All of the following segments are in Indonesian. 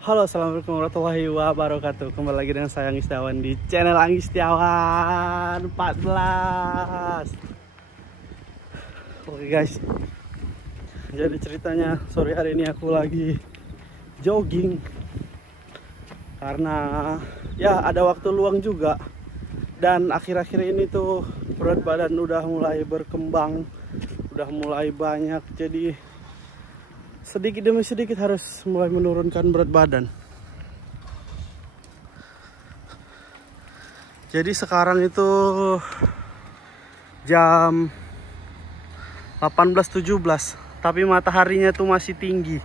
Halo, assalamualaikum warahmatullahi wabarakatuh. Kembali lagi dengan saya Anggis Setiawan di channel Anggis Setiawan 14. Oke guys, jadi ceritanya sore hari ini aku lagi jogging karena ya ada waktu luang juga. Dan akhir-akhir ini tuh berat badan udah mulai berkembang, udah mulai banyak. Jadi sedikit demi sedikit harus mulai menurunkan berat badan. Jadi sekarang itu jam 18.17, tapi mataharinya tuh masih tinggi.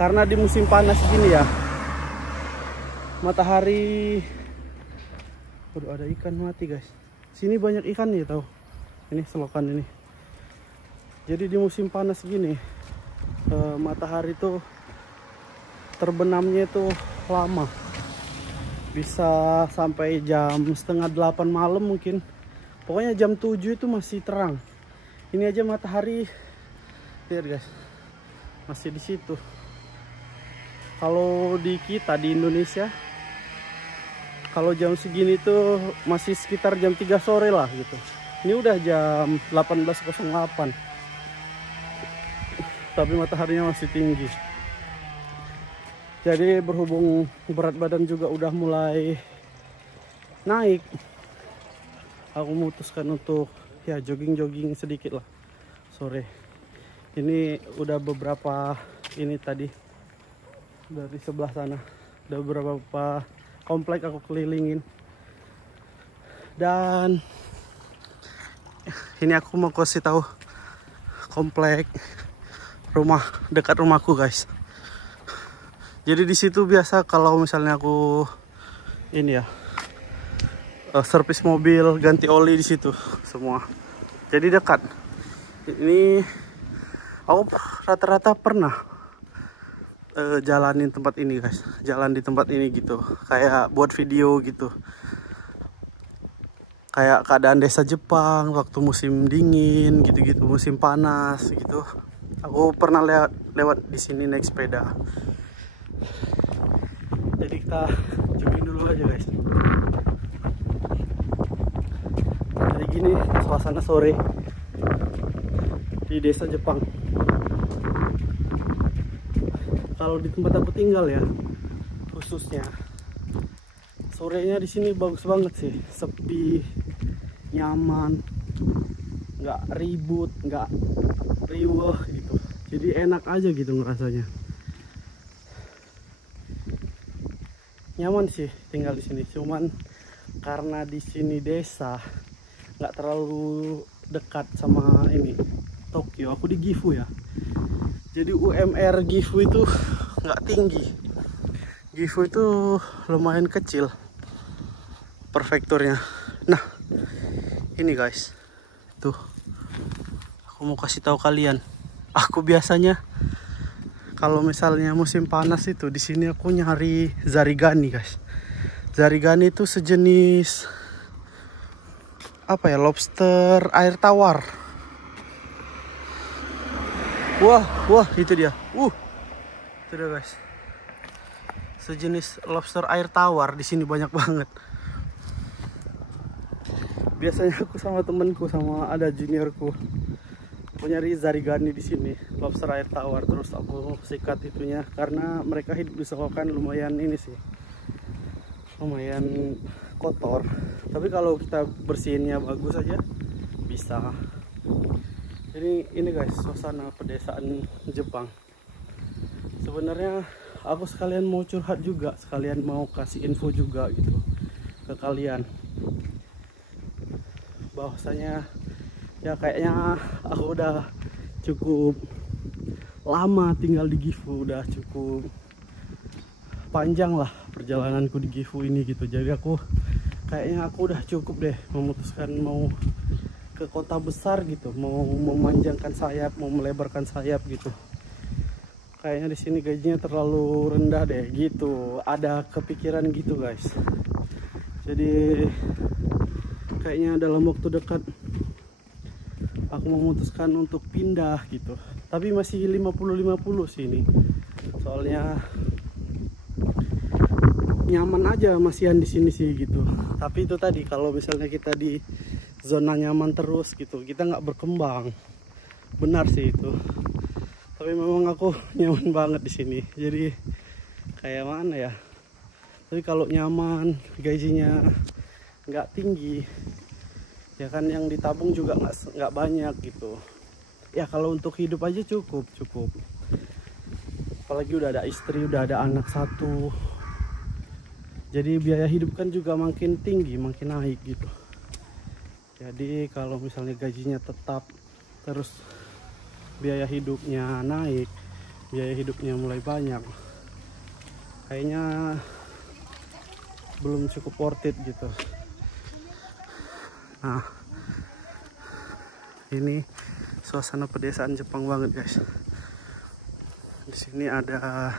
Karena di musim panas gini ya, matahari. Waduh, ada ikan mati guys. Sini banyak ikan nih, tahu. Ini selokan ini. Jadi di musim panas gini, matahari tuh terbenamnya itu lama. Bisa sampai jam setengah 8 malam mungkin. Pokoknya jam 7 itu masih terang. Ini aja matahari, lihat guys, masih di situ. Kalau di kita di Indonesia, kalau jam segini tuh masih sekitar jam 3 sore lah gitu. Ini udah jam 18.08. Tapi mataharinya masih tinggi. Jadi berhubung berat badan juga udah mulai naik, aku memutuskan untuk ya jogging-jogging sedikit lah sore. Ini udah beberapa, ini tadi dari sebelah sana udah beberapa komplek aku kelilingin. Dan ini aku mau kasih tahu komplek rumah dekat rumahku guys. Jadi di situ biasa kalau misalnya aku ini ya servis mobil, ganti oli di situ semua. Jadi dekat. Ini aku rata-rata pernah jalanin tempat ini guys. Jalan di tempat ini gitu. Kayak buat video gitu. Kayak keadaan desa Jepang waktu musim dingin gitu-gitu, musim panas gitu. Aku pernah lewat di sini naik sepeda. Jadi kita jogging dulu aja guys. Kayak gini suasana sore di desa Jepang. Kalau di tempat aku tinggal ya, khususnya sorenya di sini bagus banget sih, sepi, nyaman, nggak ribut, nggak riuh gitu. Jadi enak aja gitu ngerasanya. Nyaman sih tinggal di sini. Cuman karena di sini desa, nggak terlalu dekat sama ini Tokyo. Aku di Gifu ya. Jadi UMR Gifu itu nggak tinggi. Gifu itu lumayan kecil prefekturnya. Nah, ini guys, tuh aku mau kasih tahu kalian. Aku biasanya kalau misalnya musim panas itu di sini aku nyari zarigani guys. Zarigani itu sejenis apa ya, lobster air tawar. Wah itu dia. Itu dia guys. Sejenis lobster air tawar, di sini banyak banget. Biasanya aku sama temenku, sama ada juniorku, aku nyari zarigani di sini, lobster air tawar. Terus aku sikat itunya karena mereka hidup di selokan lumayan ini sih, lumayan kotor. Tapi kalau kita bersihinnya bagus aja bisa. Jadi ini guys, suasana pedesaan Jepang. Sebenarnya aku sekalian mau curhat juga, sekalian mau kasih info juga gitu ke kalian. Bahwasanya ya kayaknya aku udah cukup lama tinggal di Gifu, udah cukup panjang lah perjalananku di Gifu ini gitu. Jadi kayaknya aku udah cukup deh memutuskan mau ke kota besar gitu, mau memanjangkan sayap, mau melebarkan sayap gitu. Kayaknya di sini gajinya terlalu rendah deh gitu. Ada kepikiran gitu guys. Jadi kayaknya dalam waktu dekat aku memutuskan untuk pindah gitu. Tapi masih 50-50 sih ini. soalnya nyaman aja masihan di sini sih gitu. Tapi itu tadi, kalau misalnya kita di zona nyaman terus gitu, kita nggak berkembang. Benar sih itu. Tapi memang aku nyaman banget di sini. Jadi kayak mana ya? Tapi kalau nyaman, gajinya nggak tinggi, ya kan yang ditabung juga nggak banyak gitu. Ya kalau untuk hidup aja cukup. Apalagi udah ada istri, udah ada anak satu. Jadi biaya hidup kan juga makin tinggi, makin naik gitu. Jadi kalau misalnya gajinya tetap, terus biaya hidupnya naik, biaya hidupnya mulai banyak, kayaknya belum cukup worth it gitu. Nah, ini suasana pedesaan Jepang banget guys. Di sini ada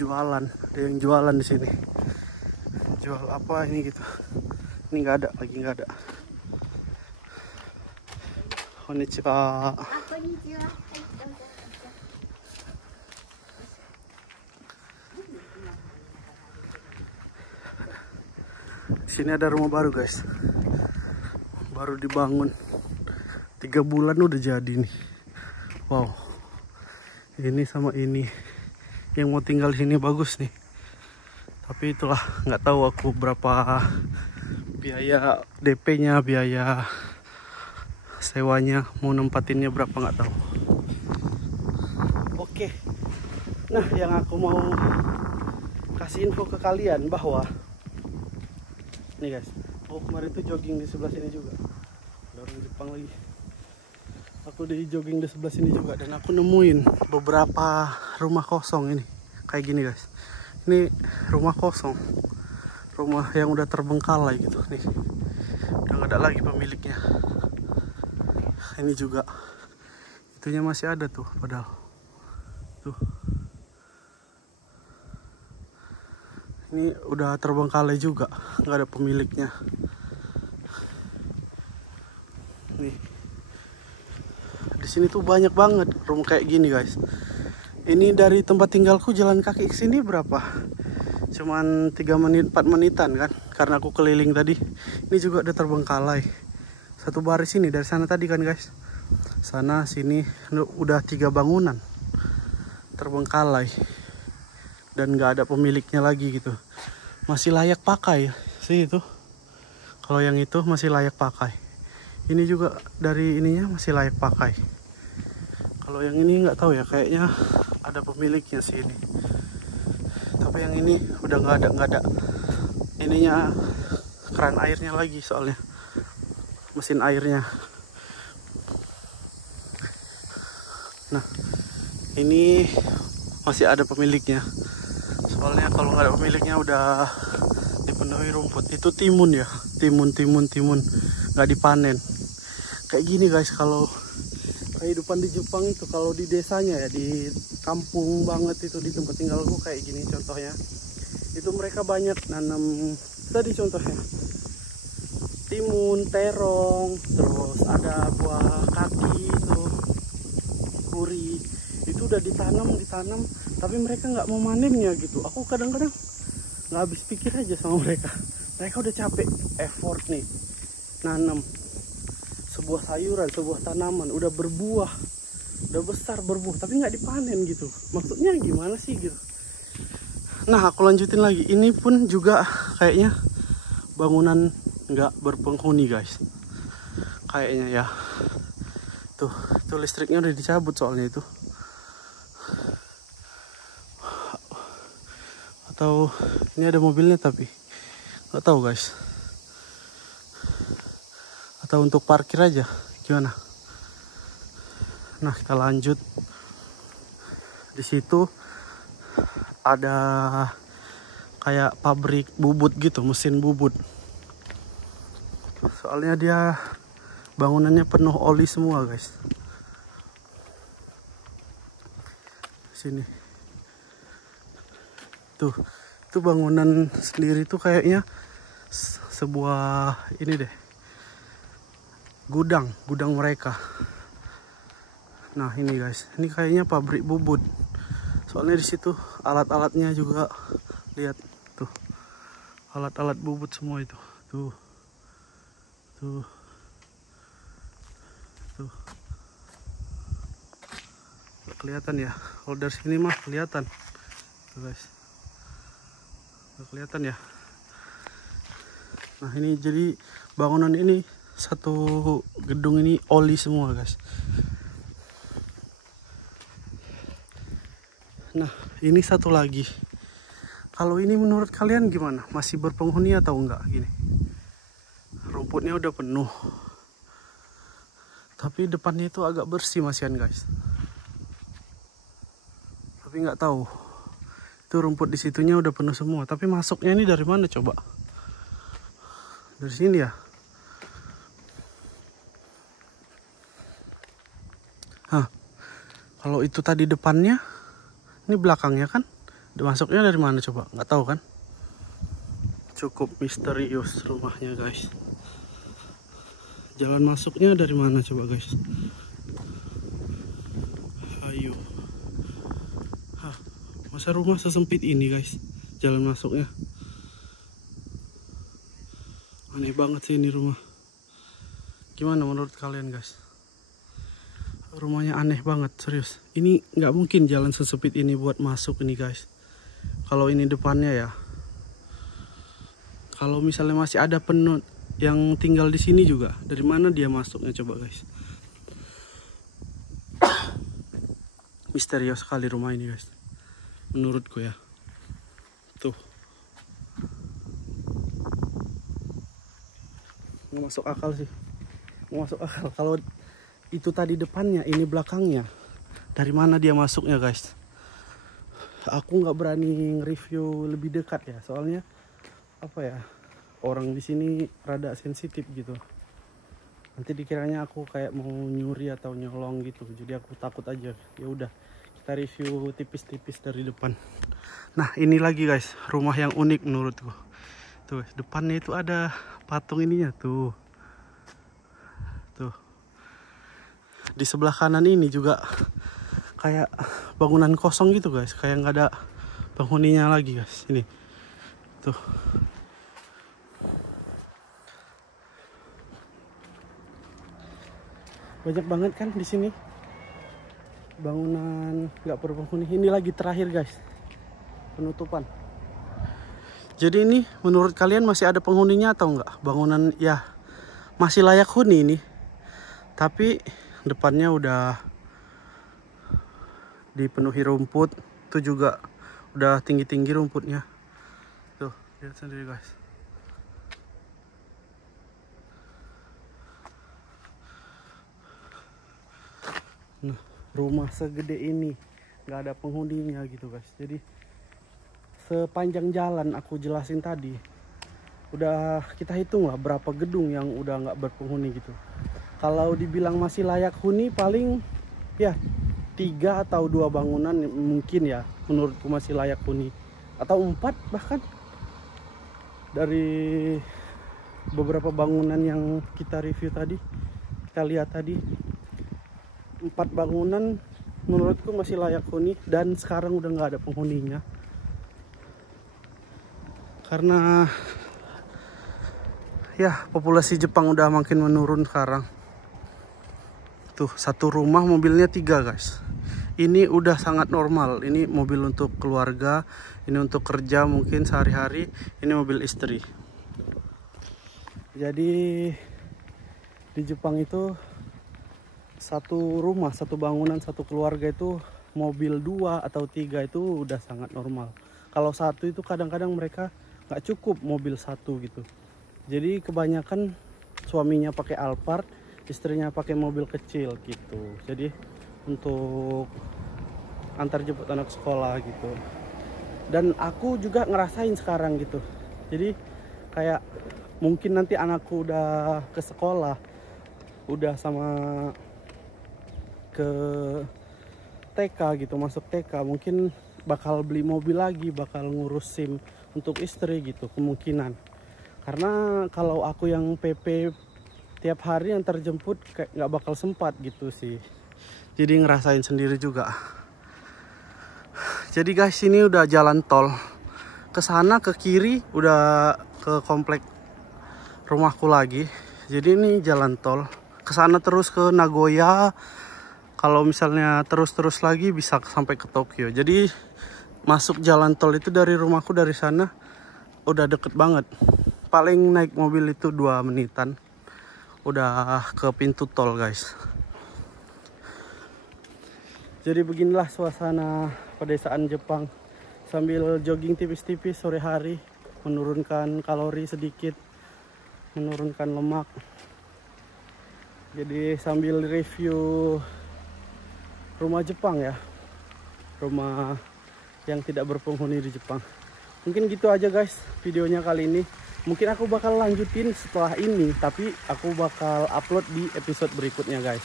jualan, ada yang jualan di sini. Jual apa ini gitu? Ini nggak ada, lagi nggak ada. Konnichiwa. Di sini ada rumah baru guys, baru dibangun 3 bulan udah jadi nih. Wow, ini sama ini yang mau tinggal di sini bagus nih. Tapi itulah, nggak tahu aku berapa biaya DP-nya, biaya sewanya, mau nempatinnya berapa nggak tahu. Oke, nah yang aku mau kasih info ke kalian bahwa nih guys, aku kemarin tuh jogging di sebelah sini juga. Ada orang Jepang lagi. Aku di jogging di sebelah sini juga, dan aku nemuin beberapa rumah kosong ini. Kayak gini guys. Ini rumah kosong. Rumah yang udah terbengkalai gitu nih. Udah gak ada lagi pemiliknya. Ini juga. Itunya masih ada tuh padahal. Tuh. Ini udah terbengkalai juga, nggak ada pemiliknya. Nih, di sini tuh banyak banget rumah kayak gini guys. Ini dari tempat tinggalku jalan kaki ke sini berapa? Cuman 3 menit, 4 menitan kan? Karena aku keliling tadi. Ini juga udah terbengkalai. Satu baris ini dari sana tadi kan guys. Sana sini udah 3 bangunan terbengkalai. Dan nggak ada pemiliknya lagi gitu. Masih layak pakai sih itu. Kalau yang itu masih layak pakai. Ini juga dari ininya masih layak pakai. Kalau yang ini nggak tahu ya, kayaknya ada pemiliknya sih ini. Tapi yang ini udah nggak ada ininya, keran airnya lagi soalnya, mesin airnya. Nah, ini masih ada pemiliknya. Soalnya kalau nggak ada pemiliknya udah dipenuhi rumput. Itu timun ya, timun nggak dipanen. Kayak gini guys, kalau kehidupan di Jepang itu, kalau di desanya ya, di kampung banget itu, di tempat tinggalku kayak gini contohnya. Itu mereka banyak nanam tadi contohnya timun, terong, terus ada buah kaki itu, puri. Itu udah ditanam, tapi mereka nggak mau manennya gitu. Aku kadang-kadang nggak habis pikir aja sama mereka. Mereka udah capek, effort nih, nanam sebuah sayuran, sebuah tanaman, udah berbuah, udah besar berbuah, tapi nggak dipanen gitu. Maksudnya gimana sih gitu? Nah, aku lanjutin lagi. Ini pun juga kayaknya bangunan nggak berpenghuni guys. Kayaknya ya. Tuh listriknya udah dicabut soalnya itu. Atau ini ada mobilnya tapi nggak tahu guys. Atau untuk parkir aja gimana? Nah, kita lanjut. Di situ ada kayak pabrik bubut gitu, mesin bubut. Soalnya dia bangunannya penuh oli semua guys. Sini. Tuh, itu bangunan sendiri tuh kayaknya sebuah ini deh, gudang mereka. Nah ini guys, ini kayaknya pabrik bubut. Soalnya di situ alat-alatnya juga, lihat tuh, alat-alat bubut semua itu, tuh, tuh, tuh. Nggak kelihatan ya? Kalau dari sini mah kelihatan, tuh guys, nggak kelihatan ya? Nah ini jadi bangunan ini, satu gedung ini oli semua guys. Nah ini satu lagi, kalau ini menurut kalian gimana? Masih berpenghuni atau enggak? Gini, rumputnya udah penuh, tapi depannya itu agak bersih masihan guys. Tapi nggak tahu, itu rumput di situnya udah penuh semua. Tapi masuknya ini dari mana coba? Dari sini ya? Hah, kalau itu tadi depannya, ini belakangnya kan? Masuknya dari mana coba? Nggak tahu kan? Cukup misterius rumahnya guys. Jalan masuknya dari mana coba guys? Ayo. Hah, masa rumah sesempit ini guys? Jalan masuknya. Aneh banget sih ini rumah. Gimana menurut kalian guys? Rumahnya aneh banget, serius. Ini nggak mungkin jalan sesempit ini buat masuk ini guys. Kalau ini depannya ya. Kalau misalnya masih ada penut yang tinggal di sini juga, dari mana dia masuknya coba guys? Misterius sekali rumah ini guys, menurutku ya. Tuh, nggak masuk akal sih, nggak masuk akal. Kalau itu tadi depannya, ini belakangnya, dari mana dia masuknya guys? Aku nggak berani nge-review lebih dekat ya, soalnya apa ya, orang di sini rada sensitif gitu. Nanti dikiranya aku kayak mau nyuri atau nyolong gitu, jadi aku takut aja. Ya udah, kita review tipis-tipis dari depan. Nah ini lagi guys, rumah yang unik menurutku. Tuh depannya itu ada patung ininya tuh. Tuh. Di sebelah kanan ini juga kayak bangunan kosong gitu guys, kayak nggak ada penghuninya lagi guys. Ini tuh, banyak banget kan di sini bangunan nggak berpenghuni. Ini lagi terakhir guys, penutupan. Jadi ini menurut kalian masih ada penghuninya atau enggak? Bangunan ya masih layak huni ini, tapi depannya udah dipenuhi rumput. Itu juga udah tinggi-tinggi rumputnya. Tuh, lihat sendiri guys. Nah, rumah segede ini nggak ada penghuninya gitu guys. Jadi sepanjang jalan aku jelasin tadi, udah kita hitung lah berapa gedung yang udah nggak berpenghuni gitu. Kalau dibilang masih layak huni, paling ya 3 atau 2 bangunan mungkin ya menurutku masih layak huni, atau 4 bahkan. Dari beberapa bangunan yang kita review tadi, kita lihat tadi, 4 bangunan menurutku masih layak huni, dan sekarang udah nggak ada penghuninya karena ya populasi Jepang udah makin menurun sekarang. Tuh, satu rumah mobilnya 3 guys. Ini udah sangat normal. Ini mobil untuk keluarga, ini untuk kerja mungkin sehari-hari, ini mobil istri. Jadi di Jepang itu satu rumah, satu bangunan, satu keluarga itu mobil 2 atau 3 itu udah sangat normal. Kalau satu itu kadang-kadang mereka nggak cukup mobil 1 gitu. Jadi kebanyakan suaminya pakai Alphard, istrinya pakai mobil kecil gitu. Jadi untuk antar jemput anak sekolah gitu. Dan aku juga ngerasain sekarang gitu. Jadi kayak mungkin nanti anakku udah ke sekolah, udah sama ke TK gitu, masuk TK, mungkin bakal beli mobil lagi, bakal ngurus SIM untuk istri gitu kemungkinan. Karena kalau aku yang PP tiap hari yang terjemput kayak nggak bakal sempat gitu sih. Jadi ngerasain sendiri juga. Jadi guys, ini udah jalan tol. Ke sana ke kiri udah ke komplek rumahku lagi. Jadi ini jalan tol. Ke sana terus ke Nagoya. Kalau misalnya terus-terus lagi bisa sampai ke Tokyo. Jadi masuk jalan tol itu dari rumahku dari sana udah deket banget. Paling naik mobil itu 2 menitan. Udah ke pintu tol guys. Jadi beginilah suasana pedesaan Jepang. Sambil jogging tipis-tipis sore hari, menurunkan kalori sedikit, menurunkan lemak. Jadi sambil review rumah Jepang ya, rumah yang tidak berpenghuni di Jepang. Mungkin gitu aja guys videonya kali ini. Mungkin aku bakal lanjutin setelah ini, tapi aku bakal upload di episode berikutnya guys.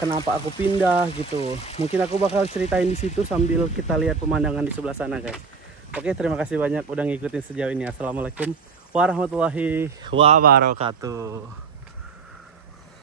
Kenapa aku pindah gitu, mungkin aku bakal ceritain di situ sambil kita lihat pemandangan di sebelah sana guys. Oke, terima kasih banyak udah ngikutin sejauh ini. Assalamualaikum warahmatullahi wabarakatuh.